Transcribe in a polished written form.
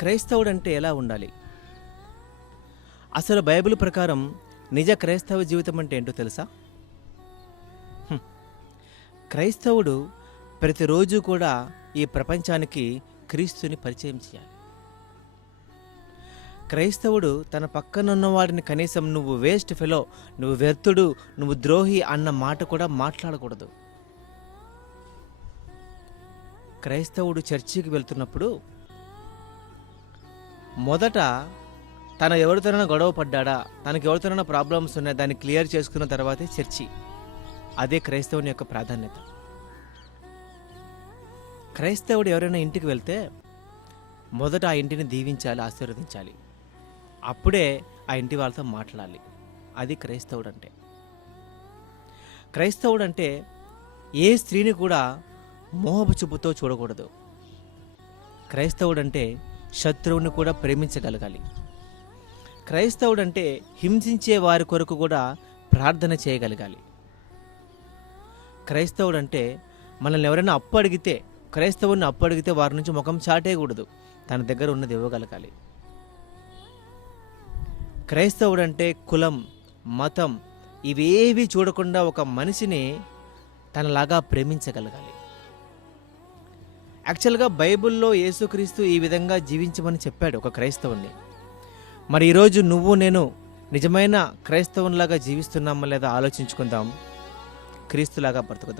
క్రైస్తవుడంటే ఎలా ఉండాలి? అసలు బైబిల్ ప్రకారం నిజ క్రైస్తవ జీవితం అంటే ఏంటో తెలుసా? హ్మ్. క్రైస్తవుడు ప్రతిరోజు కూడా ఈ ప్రపంచానికి క్రీస్తుని పరిచయం చేయాలి. క్రైస్తవుడు తన పక్కనున్న వాడిని కనీసం నువ్వు వేస్ట్ ఫెలో, నువ్వు వ్యర్థుడు, నువ్వు ద్రోహి అన్న మాట కూడా మాట్లాడకూడదు. క్రైస్తవుడు చర్చికి వెళ్తున్నప్పుడు మొదట తన ఎవరితోనైనా గొడవ పడ్డాడా, తనకు ఎవరితోనైనా ప్రాబ్లమ్స్ ఉన్నాయి, దాన్ని క్లియర్ చేసుకున్న తర్వాతే చర్చి. అదే క్రైస్తవుని యొక్క ప్రాధాన్యత. క్రైస్తవుడు ఎవరైనా ఇంటికి వెళ్తే మొదట ఆ ఇంటిని దీవించాలి, ఆశీర్వదించాలి. అప్పుడే ఆ ఇంటి వాళ్ళతో మాట్లాడాలి. అది క్రైస్తవుడు అంటే. క్రైస్తవుడు అంటే ఏ స్త్రీని కూడా మోహపు చూపుతో చూడకూడదు. క్రైస్తవుడు అంటే శత్రువుని కూడా ప్రేమించగలగాలి. క్రైస్తవుడు అంటే హింసించే వారి కొరకు కూడా ప్రార్థన చేయగలగాలి. క్రైస్తవుడు అంటే మనల్ని ఎవరైనా అప్పు అడిగితే, క్రైస్తవుని అప్పు అడిగితే వారి నుంచి ముఖం చాటేయకూడదు, తన దగ్గర ఉన్నది ఇవ్వగలగాలి. క్రైస్తవుడు అంటే కులం, మతం ఇవేవి చూడకుండా ఒక మనిషిని తనలాగా ప్రేమించగలగాలి. యాక్చువల్గా బైబిల్లో యేసుక్రీస్తు ఈ విధంగా జీవించమని చెప్పాడు ఒక క్రైస్తవుని. మరి ఈరోజు నువ్వు నేను నిజమైన క్రైస్తవునిలాగా జీవిస్తున్నామా లేదా ఆలోచించుకుందాం. క్రీస్తులాగా బ్రతుకుదాం.